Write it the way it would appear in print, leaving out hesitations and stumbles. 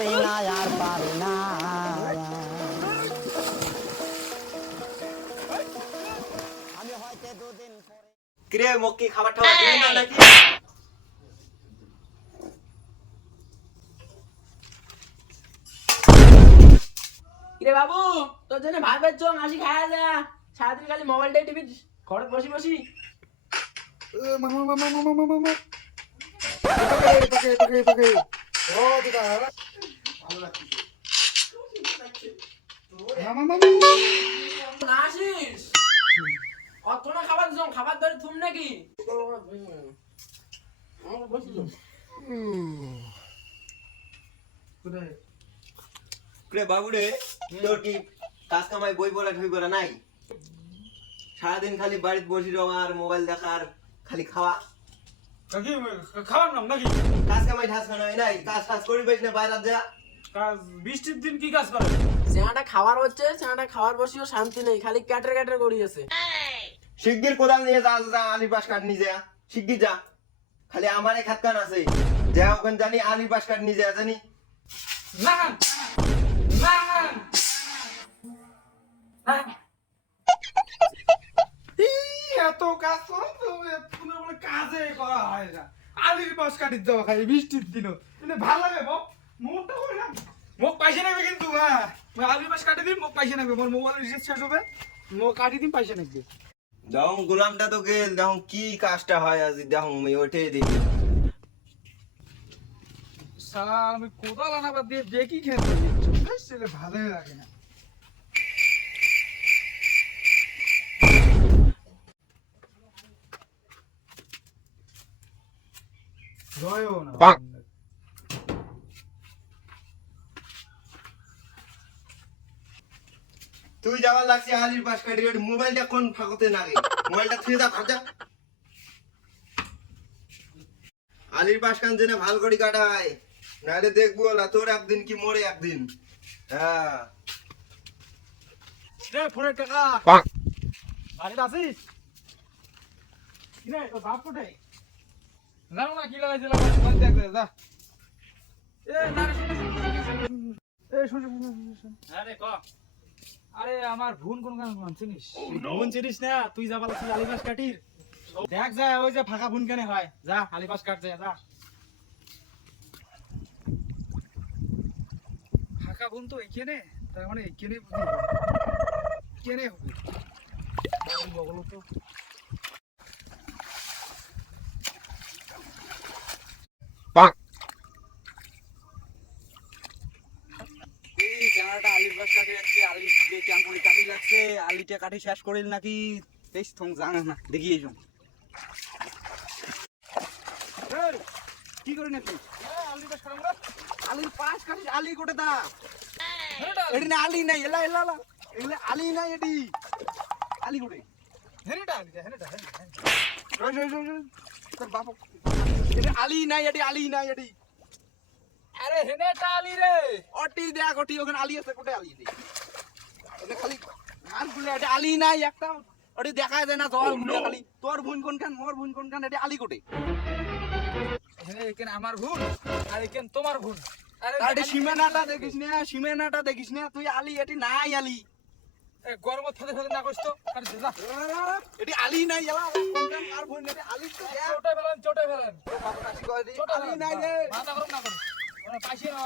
পারি না আর পারি না। আমি হয়তো দুদিন পরে কিরে মক্কি খাবার টাবার দিবি না নাকি? কিরে বাবু, তোর জন্য ভাত বেচছো, আসি খায়া যা। সারাদিন খালি মোবাইলটাই টিপি ঘরে বসি বসি। না আসিস কত না খাবার দিস, খাবার ধরে থুম নাকি? কিরে বাবু রে, তোর কি কাজ কামাই বই পড়া ঠই পড়া নাই? সারাদিন খালি বাড়িতে বসে রও আর মোবাইল দেখার খালি খাওয়া। খাওয়ার নাম নাকি? কাজ কামাই ঠাস কামাই নাই, কাজ কাজ করি পাইস না বাইরে যা। কাজ বৃষ্টির দিন কি কাজ করে? সেনাটা খাবার হচ্ছে, সেনাটা খাবার বসিও শান্তি নেই, খালি ক্যাটার ক্যাটার করিয়েছে। শিগগির কোদাল নিয়ে যা, যা আলি পাশ কাট নিয়ে যা, শিগগির যা। খালি আমারে খাতকান আছে, যা ওখানে জানি আলি পাশ কাট নিয়ে যা জানি। না না এত কাজ করো তো তুমি বলে কাজে করা হয় না। আলির পাশ কাটির যাওয়া খাই বৃষ্টির দিনও কিন্তু ভালো লাগে বাপ, মনটা করে না। মোক পয়সা নেবে কিন্তু, হ্যাঁ আলির পাশ কাটি দিন, মোক পয়সা নেবে। মোর মোবাইল রিচার্জ শেষ হবে, মোক কাটি দিন, পয়সা নেবে। দেখুন গোলামটা তো গেল, দেখুন কি কাজটা হয় আজ, দেখুন আমি ওইটাই দেখি। সালা আমি কোদাল আনাবার দিয়ে দেখি খেতে ভালোই লাগে না। জয়ও না তুই যাবার লাগছে আলির পাশ কাটি, মোবাইলটা কোন ফাঁকতে নাগে, মোবাইলটা থুয়ে দা ভাবজা। আলির পাশ কান জেনে ভাল করি কাটায়, নাহলে দেখবো না তোর একদিন কি মোরে একদিন। হ্যাঁ রে ফোনের টাকা বাড়িতে আছিস কি রে? তোর বাপ কোথায়? জানো না কি লাগাইছিল? দেখ যা। আরে ক। আরে আমার ভুন কোন গান চিনিস? ভুন চিনিস না? তুই যা বলছিস আলিপাস কাটির, দেখ যা ওই যে ফাঁকা ভুন কেনে হয়, যা আলিপাস কাট যা। যা ফাঁকা ভুন তো এইখানে, তার মানে এইখানে কেনে হবে বলো তো। আলির বাস কাটি যাচ্ছে, আলি কেমন করে কাটি যাচ্ছে, আলিটা কাটি শেষ করিল নাকি বেশ থং জানে না, দেখি এসো কি করি না তুই? আলির পাশ কাটিস, আলি কোটে দা এটি না, আলি নাই, এলা এলা এলা এগুলো আলি নাই, এটি আলি কোটে হেনেটা হেনেটা তোর বাপ, এটি আলি নাই, এটি আলি নাই, এটি আরে হেনেটা আলি রে। অটি দেখ, অটি ওখানে আলি আছে, কোটে আলি নেই, এটা খালি গান খুলে, এটা আলি নাই একটা, ওটি দেখা যায় না জল খুলে খালি। তোর ভুন কোন খান, মোর ভুন কোন খান, এটা আলি কোটে? এখানে আমার ভুল আর এখানে তোমার ভুল। আরে সীমানাটা দেখিস না, সীমানাটা দেখিস না তুই, আলি এটি নাই, আলি গরম ফেলে ফেলে না কষ্ট এটি আলি নাই, এলা কোন খান আর ভুন, এটি আলি তো চোটাই ফেলেন, চোটাই ফেলেন, আলি নাই রে। মাথা গরম না করো, পাইছি না।